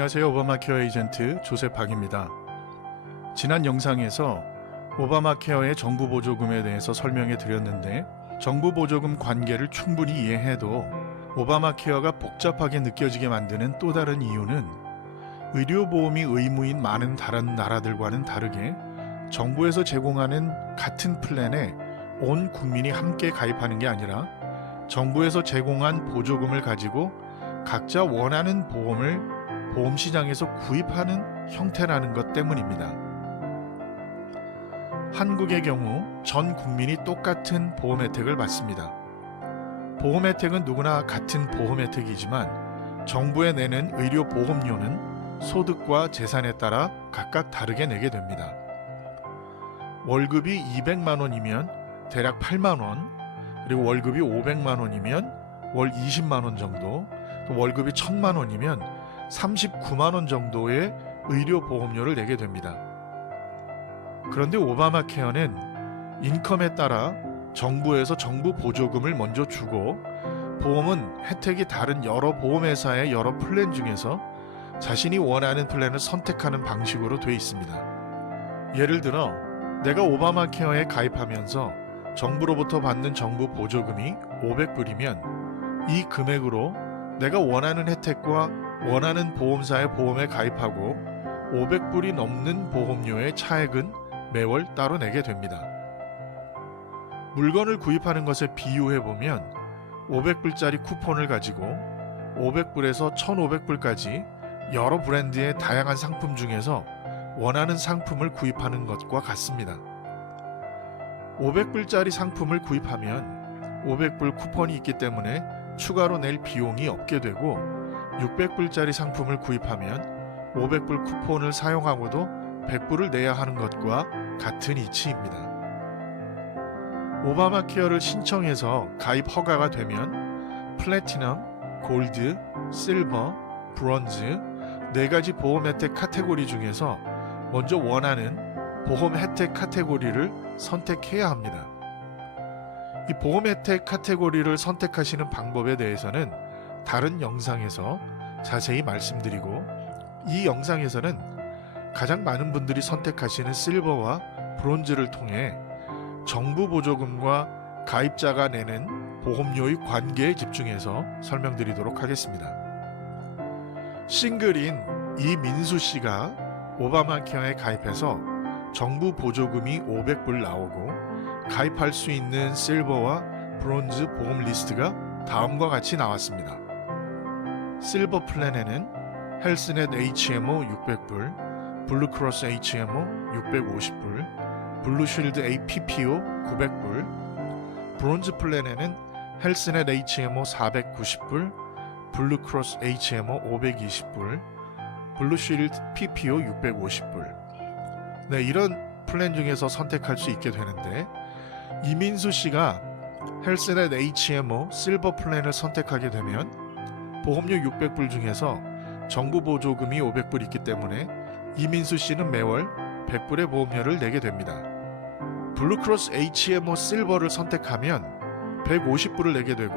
안녕하세요. 오바마케어 에이전트 조셉 박입니다. 지난 영상에서 오바마케어의 정부 보조금에 대해서 설명해 드렸는데, 정부 보조금 관계를 충분히 이해해도 오바마케어가 복잡하게 느껴지게 만드는 또 다른 이유는, 의료보험이 의무인 많은 다른 나라들과는 다르게 정부에서 제공하는 같은 플랜에 온 국민이 함께 가입하는 게 아니라, 정부에서 제공한 보조금을 가지고 각자 원하는 보험을 보험시장에서 구입하는 형태라는 것 때문입니다. 한국의 경우 전 국민이 똑같은 보험 혜택을 받습니다. 보험 혜택은 누구나 같은 보험 혜택이지만, 정부에 내는 의료보험료는 소득과 재산에 따라 각각 다르게 내게 됩니다. 월급이 200만 원이면 대략 8만 원, 그리고 월급이 500만 원이면 월 20만 원 정도, 또 월급이 1000만 원이면 39만 원 정도의 의료보험료를 내게 됩니다. 그런데 오바마케어는 인컴에 따라 정부에서 정부 보조금을 먼저 주고, 보험은 혜택이 다른 여러 보험회사의 여러 플랜 중에서 자신이 원하는 플랜을 선택하는 방식으로 되어 있습니다. 예를 들어, 내가 오바마케어에 가입하면서 정부로부터 받는 정부 보조금이 500불이면 이 금액으로 내가 원하는 혜택과 원하는 보험사의 보험에 가입하고 500불이 넘는 보험료의 차액은 매월 따로 내게 됩니다. 물건을 구입하는 것에 비유해보면, 500불짜리 쿠폰을 가지고 500불에서 1500불까지 여러 브랜드의 다양한 상품 중에서 원하는 상품을 구입하는 것과 같습니다. 500불짜리 상품을 구입하면 500불 쿠폰이 있기 때문에 추가로 낼 비용이 없게 되고, 600불짜리 상품을 구입하면 500불 쿠폰을 사용하고도 100불을 내야 하는 것과 같은 이치입니다. 오바마케어를 신청해서 가입 허가가 되면 플래티넘, 골드, 실버, 브론즈 4가지 보험 혜택 카테고리 중에서 먼저 원하는 보험 혜택 카테고리를 선택해야 합니다. 이 보험 혜택 카테고리를 선택하시는 방법에 대해서는 다른 영상에서 자세히 말씀드리고, 이 영상에서는 가장 많은 분들이 선택하시는 실버와 브론즈를 통해 정부 보조금과 가입자가 내는 보험료의 관계에 집중해서 설명드리도록 하겠습니다. 싱글인 이민수 씨가 오바마케어에 가입해서 정부 보조금이 500불 나오고, 가입할 수 있는 실버와 브론즈 보험 리스트가 다음과 같이 나왔습니다. 실버 플랜에는 헬스넷 HMO 600불, 블루크로스 HMO 650불, 블루쉴드 PPO 900불, 브론즈 플랜에는 헬스넷 HMO 490불, 블루크로스 HMO 520불, 블루쉴드 PPO 650불. 네, 이런 플랜 중에서 선택할 수 있게 되는데, 이민수 씨가 헬스넷 HMO 실버 플랜을 선택하게 되면 보험료 600불 중에서 정부 보조금이 500불 있기 때문에 이민수 씨는 매월 100불의 보험료를 내게 됩니다. 블루크로스 HMO 실버를 선택하면 150불을 내게 되고,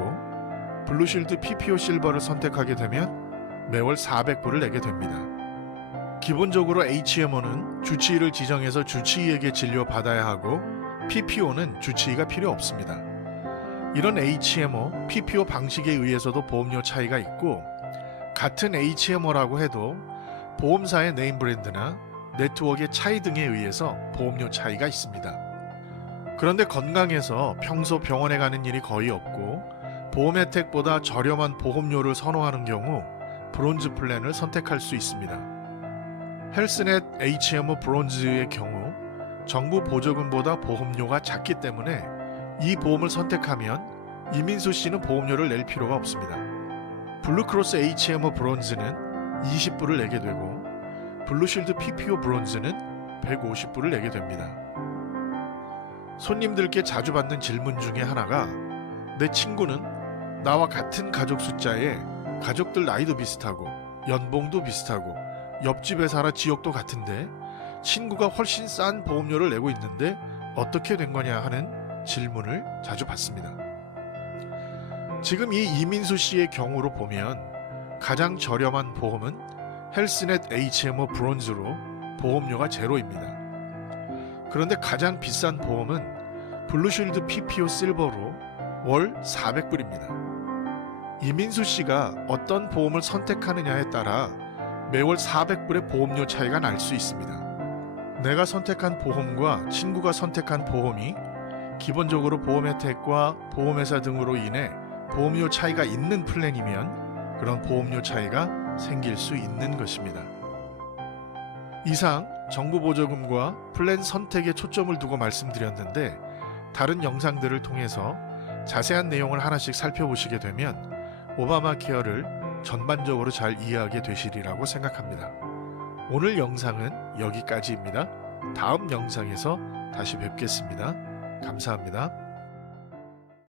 블루쉴드 PPO 실버를 선택하게 되면 매월 400불을 내게 됩니다. 기본적으로 HMO는 주치의를 지정해서 주치의에게 진료받아야 하고, PPO는 주치의가 필요 없습니다. 이런 HMO, PPO 방식에 의해서도 보험료 차이가 있고, 같은 HMO라고 해도 보험사의 네임 브랜드나 네트워크의 차이 등에 의해서 보험료 차이가 있습니다. 그런데 건강해서 평소 병원에 가는 일이 거의 없고, 보험 혜택보다 저렴한 보험료를 선호하는 경우 브론즈 플랜을 선택할 수 있습니다. 헬스넷 HMO 브론즈의 경우 정부 보조금보다 보험료가 작기 때문에 이 보험을 선택하면 이민수 씨는 보험료를 낼 필요가 없습니다. 블루크로스 HMO 브론즈는 20불을 내게 되고, 블루쉴드 PPO 브론즈는 150불을 내게 됩니다. 손님들께 자주 받는 질문 중에 하나가, 내 친구는 나와 같은 가족 숫자에 가족들 나이도 비슷하고 연봉도 비슷하고 옆집에 살아 지역도 같은데 친구가 훨씬 싼 보험료를 내고 있는데 어떻게 된 거냐 하는 질문을 자주 받습니다. 지금 이 이민수 씨의 경우로 보면 가장 저렴한 보험은 헬스넷 HMO 브론즈로 보험료가 제로입니다. 그런데 가장 비싼 보험은 블루쉴드 PPO 실버로 월 400불입니다. 이민수 씨가 어떤 보험을 선택하느냐에 따라 매월 400불의 보험료 차이가 날 수 있습니다. 내가 선택한 보험과 친구가 선택한 보험이 기본적으로 보험 혜택과 보험회사 등으로 인해 보험료 차이가 있는 플랜이면 그런 보험료 차이가 생길 수 있는 것입니다. 이상 정부 보조금과 플랜 선택에 초점을 두고 말씀드렸는데 다른 영상들을 통해서 자세한 내용을 하나씩 살펴보시게 되면 오바마 케어를 전반적으로 잘 이해하게 되시리라고 생각합니다. 오늘 영상은 여기까지입니다. 다음 영상에서 다시 뵙겠습니다. 감사합니다.